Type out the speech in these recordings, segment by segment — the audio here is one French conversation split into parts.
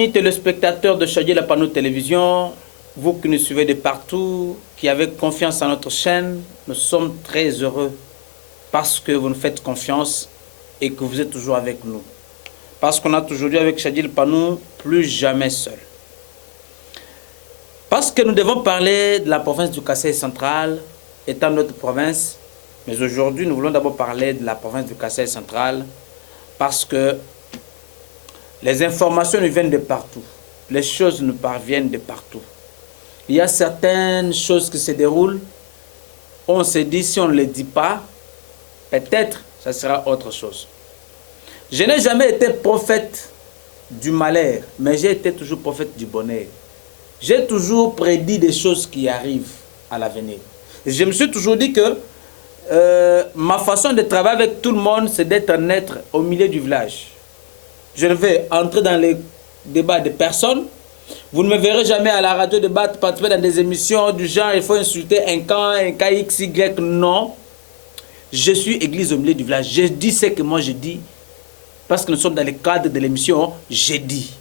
Amis téléspectateurs de Chadiel Lapano Télévision, vous qui nous suivez de partout, qui avez confiance en notre chaîne, nous sommes très heureux parce que vous nous faites confiance et que vous êtes toujours avec nous. Parce qu'on a toujours dit avec Chadiel Lapano, plus jamais seul. Parce que nous devons parler de la province du Kasaï central, étant notre province, mais aujourd'hui nous voulons d'abord parler de la province du Kasaï central parce que les informations nous viennent de partout, les choses nous parviennent de partout. Il y a certaines choses qui se déroulent, on se dit si on ne les dit pas, peut-être ça sera autre chose. Je n'ai jamais été prophète du malheur, mais j'ai été toujours prophète du bonheur. J'ai toujours prédit des choses qui arrivent à l'avenir. Je me suis toujours dit que ma façon de travailler avec tout le monde, c'est d'être un être au milieu du village. Je ne vais entrer dans les débats de personne. Vous ne me verrez jamais à la radio débattre, participer dans des émissions du genre il faut insulter un camp X, Y. Non. Je suis église au milieu du village. Je dis ce que moi je dis. Parce que nous sommes dans le cadre de l'émission, j'ai dit.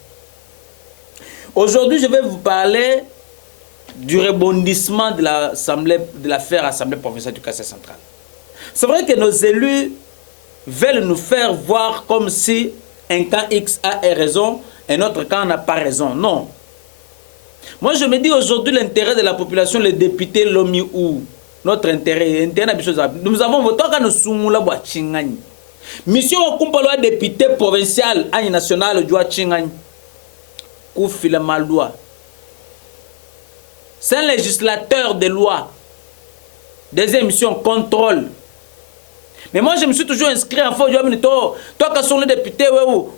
Aujourd'hui, je vais vous parler du rebondissement de l'affaire Assemblée provinciale du Kasaï central. C'est vrai que nos élus veulent nous faire voir comme si un camp X a raison, un autre camp n'a pas raison. Non. Moi, je me dis aujourd'hui l'intérêt de la population, les députés, l'OMI ou notre intérêt, nous avons voté quand nous sommes là, mission au député provincial, national, c'est un législateur de loi. Deuxième mission, contrôle. Mais moi, je me suis toujours inscrit en faux. Toi, quand sont les députés, non,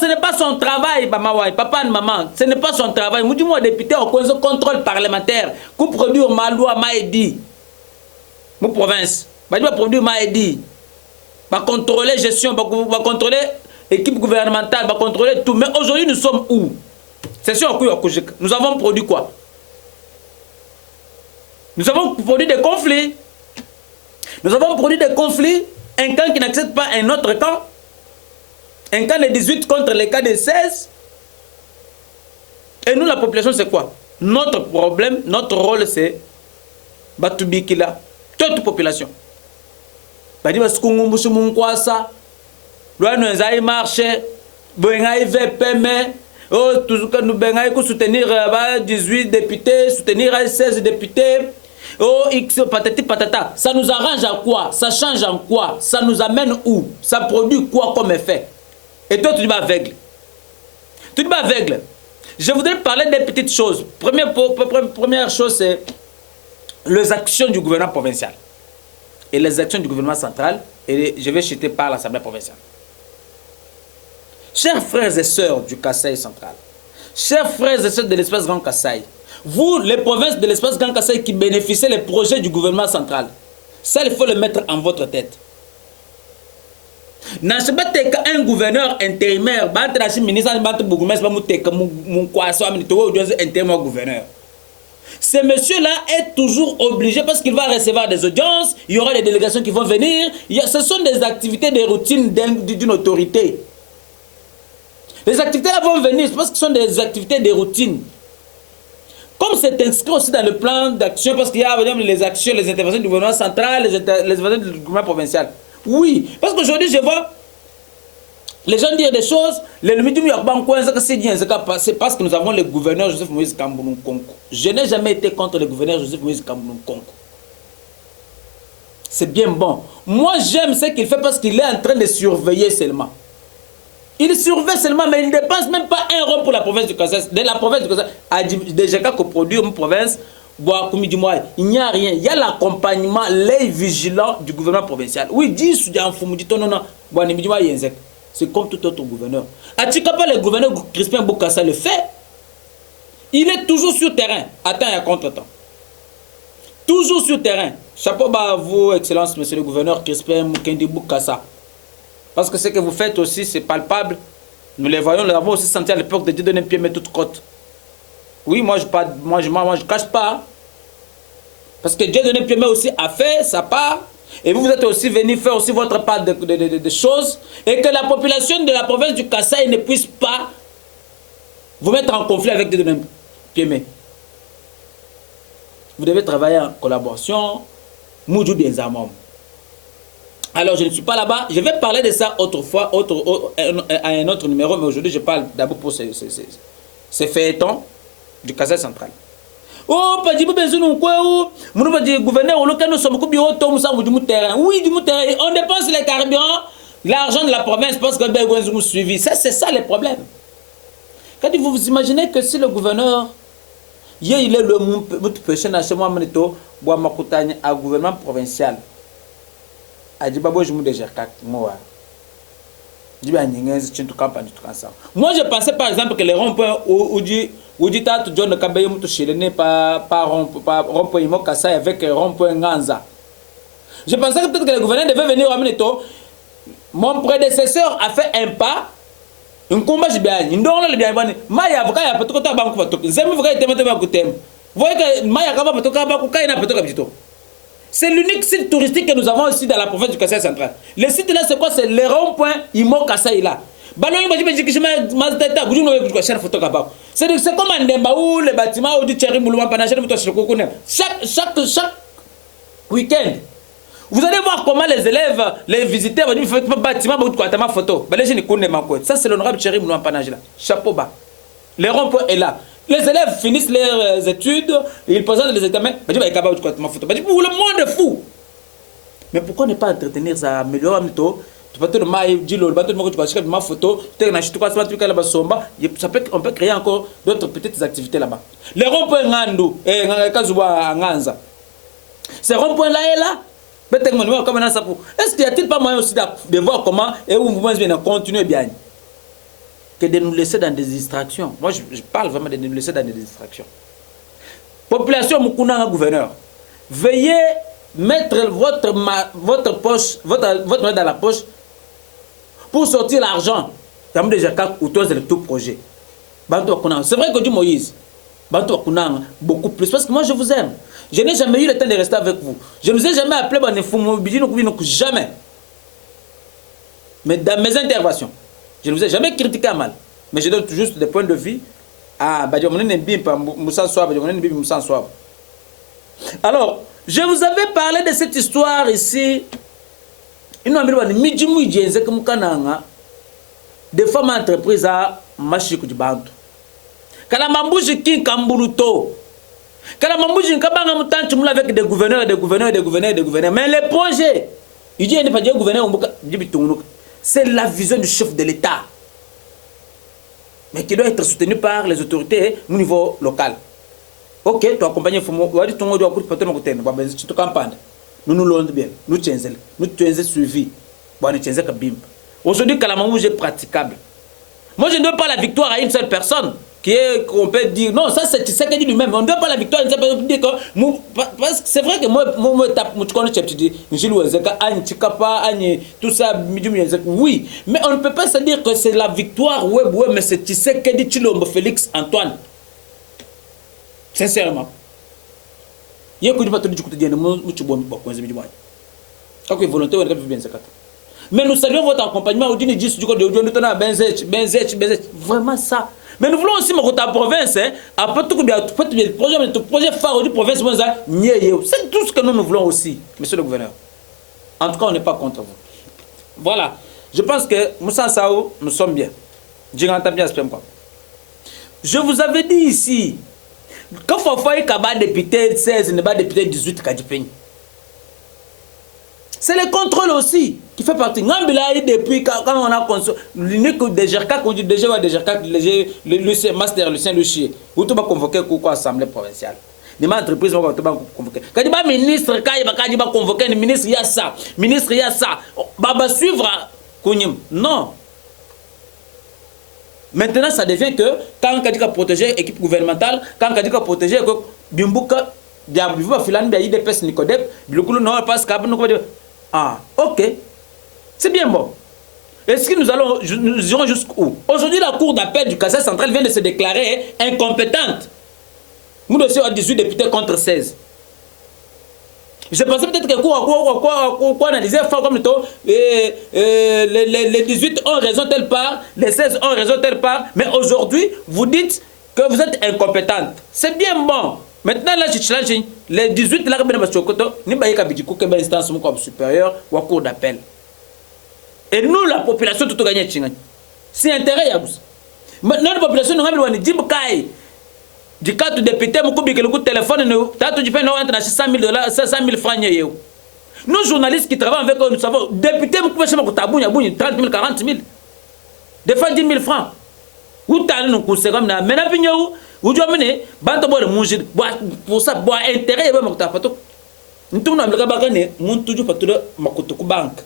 ce n'est pas son travail, papa et maman. Ce n'est pas son travail. Moi, dis-moi, député, on connaît contrôle parlementaire. Pour produire ma loi, ma dit. Mon province. Je vais produire ma dit. Va contrôler gestion, va contrôler équipe gouvernementale, va contrôler tout. Mais aujourd'hui, nous sommes où? C'est sûr que nous avons produit quoi? Nous avons produit des conflits. Nous avons produit des conflits, un camp qui n'accepte pas un autre camp, un camp de 18 contre les cas de 16. Et nous, la population, c'est quoi? Notre problème, notre rôle, c'est Batubikila, toute population. Badi baskungu musu munkwasa, loi nous a marché, bengai VPM, oh, toujours que nous bengai pour soutenir 18 députés, soutenir 16 députés. Oh, X, patati patata. Ça nous arrange à quoi? Ça change en quoi? Ça nous amène où? Ça produit quoi comme effet? Et toi, tu dis aveugle. Tu dis aveugle. Je voudrais parler des petites choses. Première chose, c'est les actions du gouvernement provincial. Et les actions du gouvernement central. Et je vais citer par l'Assemblée provinciale. Chers frères et sœurs du Kasaï central, chers frères et sœurs de l'espace Grand Kasaï, vous, les provinces de l'espace Grand Kasaï qui bénéficient des projets du gouvernement central, ça, il faut le mettre en votre tête. Un gouverneur intérimaire, ce monsieur-là est toujours obligé parce qu'il va recevoir des audiences, il y aura des délégations qui vont venir. Ce sont des activités de routine d'une autorité. Les activités-là vont venir parce que ce sont des activités de routine. Comme c'est inscrit aussi dans le plan d'action, parce qu'il y a les actions, les interventions du gouvernement central, les interventions du gouvernement provincial. Oui, parce qu'aujourd'hui, je vois les gens dire des choses, c'est parce que nous avons le gouverneur Joseph Moïse Kambounou Konko. Je n'ai jamais été contre le gouverneur Joseph Moïse Kambounou Konko. C'est bien bon. Moi, j'aime ce qu'il fait parce qu'il est en train de surveiller seulement. Il surveille seulement, mais il ne dépense même pas un rond pour la province du Kasaï. De la province du Kasaï, déjà qu'on produit une province, il n'y a rien. Il y a l'accompagnement, l'œil vigilant du gouvernement provincial. Oui, dis, c'est comme tout autre gouverneur. Atikapa, le gouverneur Crispin Boukassa le fait. Il est toujours sur terrain. Attends, il y a contre-temps. Toujours sur terrain. Chapeau à vous, Excellence, Monsieur le gouverneur Crispin Mukendi Boukassa. Parce que ce que vous faites aussi, c'est palpable. Nous les voyons, nous l'avons aussi senti à l'époque de Dieu donner pied, mais toute côte. Oui, moi je cache pas. Parce que Dieu donné pied, mais aussi a fait sa part. Et vous êtes aussi venu faire aussi votre part de choses. Et que la population de la province du Kasaï ne puisse pas vous mettre en conflit avec des Piémé. Vous devez travailler en collaboration. Moudjou Benzamom. Alors, je ne suis pas là-bas. Je vais parler de ça autrefois, à un autre numéro. Mais aujourd'hui, je parle d'abord pour ces feuilletons du Kasaï central. Oh, pas dit besoin quoi ou mon pas dit gouverneur ou local nous sommes combien autant nous sommes du terrain. Oui, du terrain. On dépense les carburants, l'argent de la province parce que ben vous suivi. Ça c'est ça le problème. Quand vous imaginez que si le gouverneur il est le péché na chez moi manito bois makutanya à gouvernement provincial. A dit babo je me déjà moi. Moi, je pensais par exemple que les ronds-points où dit John Kabaye Moutou Chilene par rond-point Imokasa avec rond-point Nganza. Je pensais que peut-être que le gouverneur devait venir au Amineto. Mon prédécesseur a fait un pas. Un combat, je bien. Il doit le bien. Maya, vous avez pas tout à banque. Vous avez vous voyez que Maya Kaba Patoka Bakuka n'a pas tout. C'est l'unique site touristique que nous avons ici dans la province du Kasaï central. Le site là, c'est quoi? C'est le rond-point Imo Kasaï là. C'est comme un Ndemba où les bâtiments où du Tchéri Moulouan Panaché, chaque week-end, vous allez voir comment les élèves, les visiteurs vont dire faites pas bâtiment pour quoi ta photo. Ça c'est l'honorable Tchéri Moulouan Panaché là. Chapeau bas. Le rond-point est là. Les élèves finissent leurs études, ils présentent les examens. Pour le monde est fou. Mais pourquoi ne pas entretenir ça, améliorer un peu? On peut créer encore d'autres petites activités là-bas. Les ronds-points Ngandou et Nganza. Ces ronds-points là et là. Est-ce qu'il n'y a-t-il pas moyen aussi de voir comment et où vous venez continuer bien? Que de nous laisser dans des distractions. Moi, je parle vraiment de nous laisser dans des distractions. Population Moukouna, gouverneur, veuillez mettre votre poche, votre main dans la poche pour sortir l'argent. Comme déjà autour de tout projet. C'est vrai que Dieu Moïse, beaucoup plus. Parce que moi, je vous aime. Je n'ai jamais eu le temps de rester avec vous. Je ne vous ai jamais appelé, jamais. Mais dans mes interventions, je ne vous ai jamais critiqué à mal, mais je donne juste des points de vue. Alors, je vous avais parlé de cette histoire ici. Des femmes entreprises à Machikou du Bantu. Kalamambouji King Kambuluto. Kalamambouji Kabanga Moutantu avec des gouverneurs, des gouverneurs, des gouverneurs, des gouverneurs. Mais les projets, il dit qu'il n'y a pas de gouverneur. C'est la vision du chef de l'État, mais qui doit être soutenu par les autorités au niveau local. Ok, tu accompagnes Fumo, tu as dit ton campagne. Nous nous l'avons bien, nous tiens suivi. Aujourd'hui, Kalamamou est praticable. Moi, je ne donne pas la victoire à une seule personne. Qu'on peut dire, non, ça c'est ce qu'il dit lui-même. On ne donne pas la victoire à une seule personne. Parce que c'est vrai que moi, tout ça, oui. Mais on ne peut pas se dire que c'est la victoire, ouais, mais c'est tu sais que dit Chilombo Félix Antoine. Sincèrement. Il y a un peu de mais nous saluons votre accompagnement. Vraiment ça. Mais nous voulons aussi que province, projet phare de province, c'est tout ce que nous voulons aussi, monsieur le gouverneur. En tout cas, on n'est pas contre vous. Voilà. Je pense que Moussa Sao, nous sommes bien. Je vous avais dit ici, quand il faut que député 16, ne pas député 18 Kadipeni. C'est le contrôle aussi qui fait partie. Depuis quand on a conçu l'unique des GERCAC, on dit déjà des GERCAC, le master, le Saint-Lucier, vous avez convoqué pour l'Assemblée provinciale. Les entreprises vont convoquer. Quand il y a un ministre, quand il va convoquer un ministre, il y a ça. Ministre, il y a ça. Baba suivre. Non. Maintenant, ça devient que quand on dit qu'on protéger l'équipe gouvernementale, quand on dit qu'on protéger Bimbuka, il y a des personnes qui ont ah, ok. C'est bien bon. Est-ce que nous irons jusqu'où? Aujourd'hui, la Cour d'appel du Kasaï central vient de se déclarer incompétente. Nous dossier à 18 députés contre 16. Je pensais peut-être que quoi analyser fort comme les 18 ont raison telle part, les 16 ont raison telle part, mais aujourd'hui, vous dites que vous êtes incompétente. C'est bien bon. Maintenant, là, je challenge les 18 là, ni instance supérieure ou cour d'appel. Et nous, la population, tout gagné. C'est intérêt à vous. Maintenant, la population, nous avons dit du cas du député, mon coup téléphone, nous avons 100 000 francs. Nous, journalistes qui travaillent avec eux, nous savons, député, nous avons 30 000, 40 000. Des fois 10 000 francs. Où t'as nous conseillé comme ça. Maintenant, vous avez pour ça, pour intérêt, vous avez nous avons dit que nous toujours pas de banque.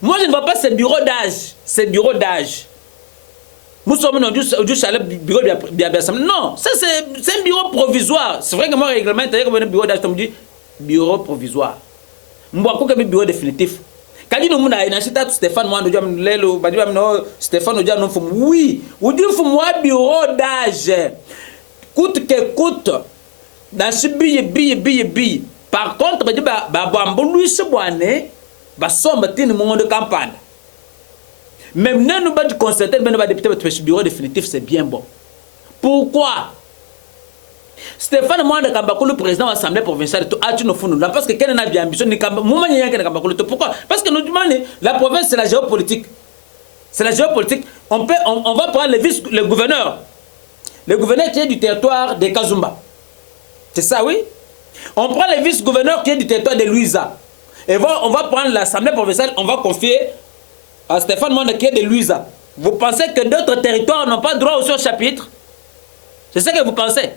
Moi, je ne vois pas ces bureaux d'âge. Ces bureaux d'âge. Nous sommes dans du chalet bureau de non, ça c'est un bureau provisoire. C'est vrai que moi, règlement intérieur, comme un bureau d'âge, comme dit, bureau provisoire. Moi, je suis bureau définitif. Quand nous avons Stéphane, moi, Stéphane, oui, vous dites que bureau d'âge. Coûte que coûte. Dans ce billet. Par contre, je dis, de campagne. Même nous avons constaté que le député de bureau définitif, c'est bien bon. Pourquoi? Stéphane Mwanda Kambakulu, le président de l'Assemblée provinciale, parce que quelqu'un a bien ambition, pourquoi? Parce que nous demandons, la province, c'est la géopolitique. C'est la géopolitique. On va prendre le gouverneur. Le gouverneur qui est du territoire de Kazumba. C'est ça, oui? On prend le vice-gouverneur qui est du territoire de Louisa. Et on va prendre l'Assemblée provinciale, on va confier à Stéphane Mwanda qui est de Louisa. Vous pensez que d'autres territoires n'ont pas droit au chapitre? C'est ça que vous pensez?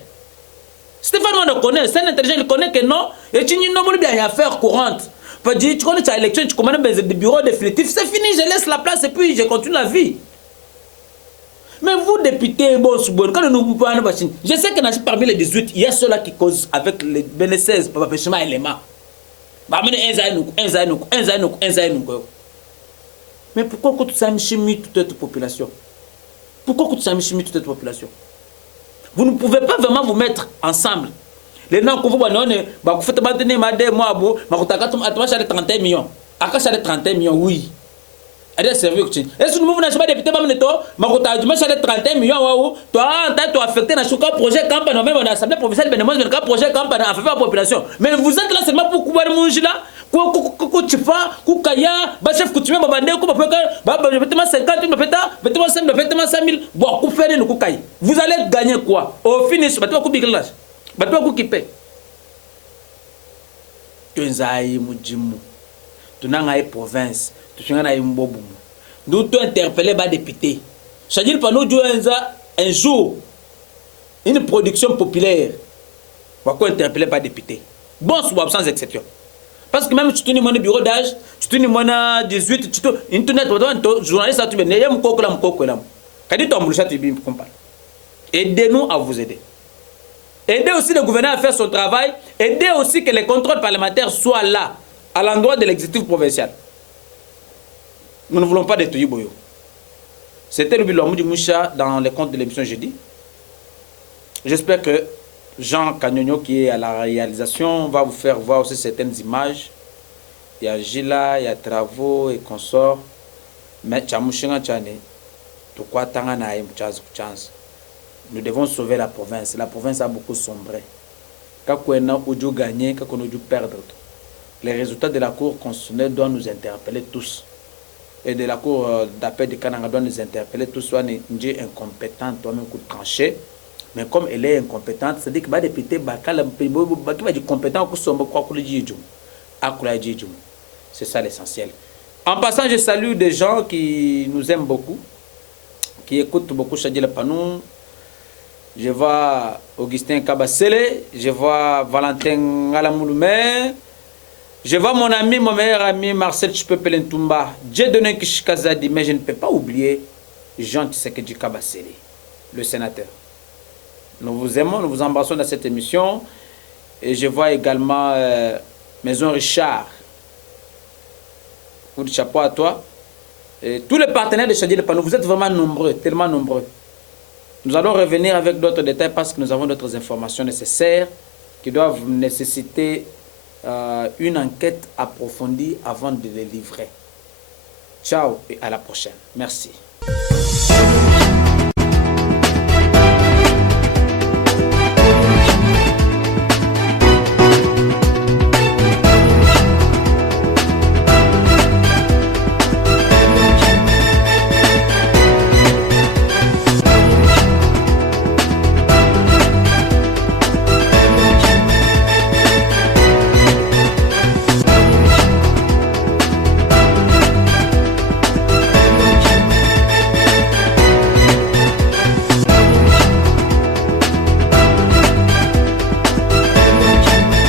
Stéphane Mwanda connaît, c'est un intelligent, il connaît que non. Et tu n'as pas bien affaire courante. Tu connais ta élection, tu commandes des bureaux définitifs, c'est fini, je laisse la place et puis je continue la vie. Mais vous, députés, quand nous parlons de je sais que parmi les 18, il y a ceux-là qui causent avec les 16 éléments. Mais pourquoi tu as mis toute cette population? Pourquoi tu as mis toute cette population? Vous ne pouvez pas vraiment vous mettre ensemble. Les gens que vous voyez, vous faites 31 millions. À quoi ça 31 millions? Oui. Est-ce que nous n'avons pas député, mais 31 millions, toi, tu as affecté dans le projet campagne, même en assemblée provinciale, mais le projet campagne en faveur de la population. Mais vous êtes là seulement pour couper le monde là, Kouchifa, Koukaya, Bachef Koutimé, Babande, Koupapeka, 50 000, 100 000, bon, Koufere, Koukaï. Vous allez gagner quoi? Au finish, Batou Koubiglash, Batou Koukipé. Tu es aïe, Moudjimou. Tu n'as pas de province. Nous devons interpeller les députés. C'est-à-dire que nous un jour une production populaire. Pourquoi interpeller les députés? Bon, sans exception. Parce que même si tu as un bureau d'âge, si tu as 18, tu as internet, journaliste, tu aidez-nous à vous aider. Aidez aussi le gouvernement à faire son travail. Aidez aussi que les contrôles parlementaires soient là, à l'endroit de l'exécutif provincial. Nous ne voulons pas détruire Boyo. C'était le bilan du Moucha dans les comptes de l'émission jeudi. J'espère que Jean Cagnogno, qui est à la réalisation, va vous faire voir aussi certaines images. Il y a Gila, il y a Travaux et consorts. Mais nous devons sauver la province. La province a beaucoup sombré. Quand on a gagné, quand on a dû perdre. Les résultats de la Cour constitutionnelle doivent nous interpeller tous. Et de la Cour d'appel de Kananga doit nous interpeller tous. Soit Ndje incompétente, toi-même coup tranché. Mais comme elle est incompétente, c'est-à-dire que les députés qui va dire compétent, c'est ça l'essentiel. En passant, je salue des gens qui nous aiment beaucoup, qui écoutent beaucoup Chadjil Panou. Je vois Augustin Kabassele, je vois Valentin Galamouloumé. Je vois mon ami, mon meilleur ami Marcel Chpepelentumba. Dieu donné Kishkazadi, mais je ne peux pas oublier Jean Tshisekedi Kabassele, le sénateur. Nous vous aimons, nous vous embrassons dans cette émission. Et je vois également Maison Richard. Coup de chapeau à toi. Et tous les partenaires de Chadjil Panou, vous êtes vraiment nombreux, tellement nombreux. Nous allons revenir avec d'autres détails parce que nous avons d'autres informations nécessaires qui doivent nécessiter une enquête approfondie avant de les livrer. Ciao et à la prochaine. Merci.